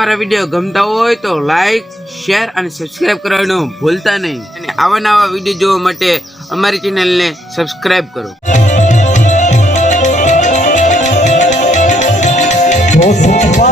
અમારા વિડીયો ગમતા હોય તો લાઈક, શેર અને સબસ્ક્રાઇબ કરવાનું ભૂલતા નહીં અને આવા નવા વિડીયો જોવા માટે અમારી ચેનલને સબસ્ક્રાઇબ કરો. Oh,